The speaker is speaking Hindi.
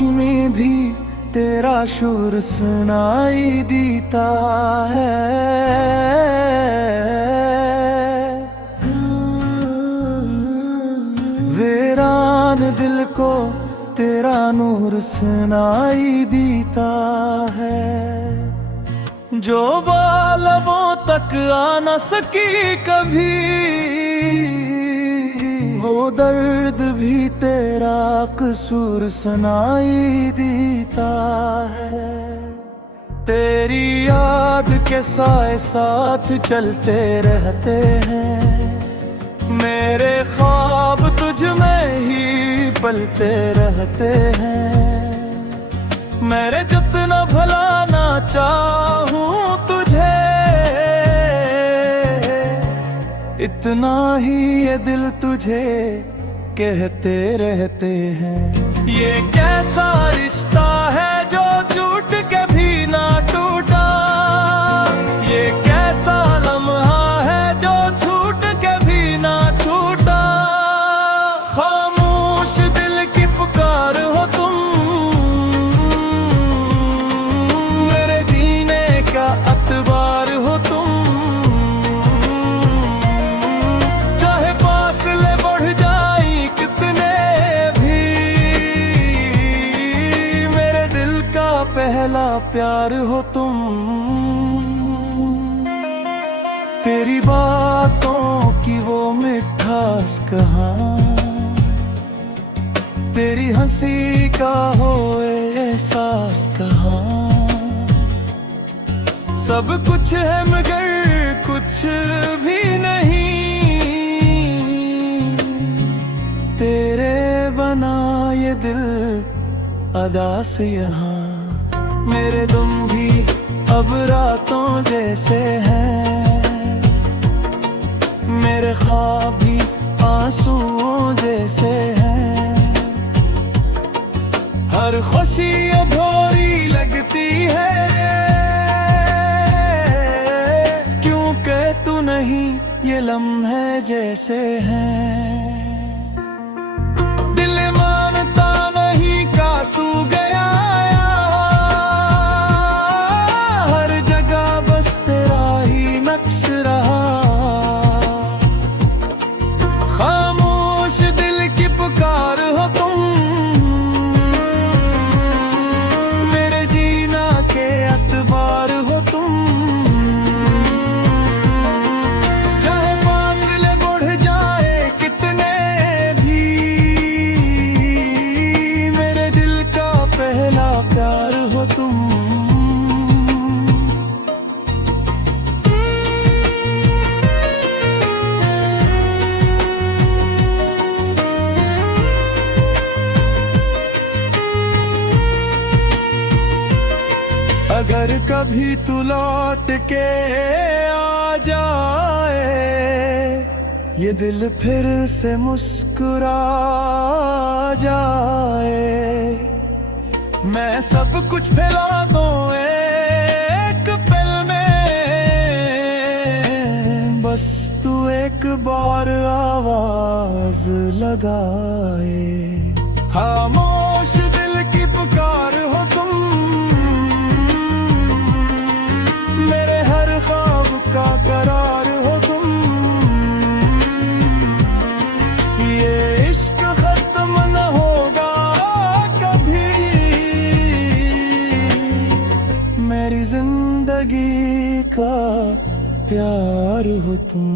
में भी तेरा शोर सुनाई देता है। वीरान दिल को तेरा नूर सुनाई देता है। जो बालबों तक आ न सकी कभी, वो दर्द भी तेरा कसूर सुनाई देता है। तेरी याद के साए साथ चलते रहते हैं, मेरे ख्वाब तुझ में ही पलते रहते हैं। मेरे जितना भला ना चाहूं तुझे, इतना ही ये दिल तुझे कहते रहते हैं। ये कैसा रिश्ता है जो टूट के भी ना टूटा, ये कैसा लम्हा है जो छूट के भी ना छूटा। खामोश दिल की पुकार हो तुम, मेरे जीने का अतबार हो तुम। चाहे फासले बढ़ जाए कितने भी, मेरे दिल का पहला प्यार हो तुम। तेरी बातों की वो मिठास कहाँ, तेरी हंसी का हो एहसास कहाँ। सब कुछ है मगर कुछ भी नहीं, तेरे बना ये दिल अदा से यहाँ। मेरे तुम भी अब रातों जैसे हैं, मेरे ख्वाब भी आंसुओं जैसे हैं। हर खुशी अधूरी लगती है, क्योंकि तू नहीं ये लम्हे जैसे हैं। दिल मानता नहीं का तू गया, हर जगह बस तेरा ही नक्श रहा। खामोश दिल की पुकार हो तुम, मेरे जीना के अतबार हो तुम। चाहे फासले बढ़ जाए कितने भी, मेरे दिल का पहला प्यार हो तुम। अगर कभी तू लौट के आ जाए, ये दिल फिर से मुस्कुरा जाए। मैं सब कुछ फैला दूं एक पल में, बस तू एक बार आवाज लगाए। खामोश दिल की पुकार हो तुम, मेरे हर ख्वाब का करार हो तुम। ये इश्क खत्म न होगा कभी, मेरी जिंदगी का प्यार हो तुम।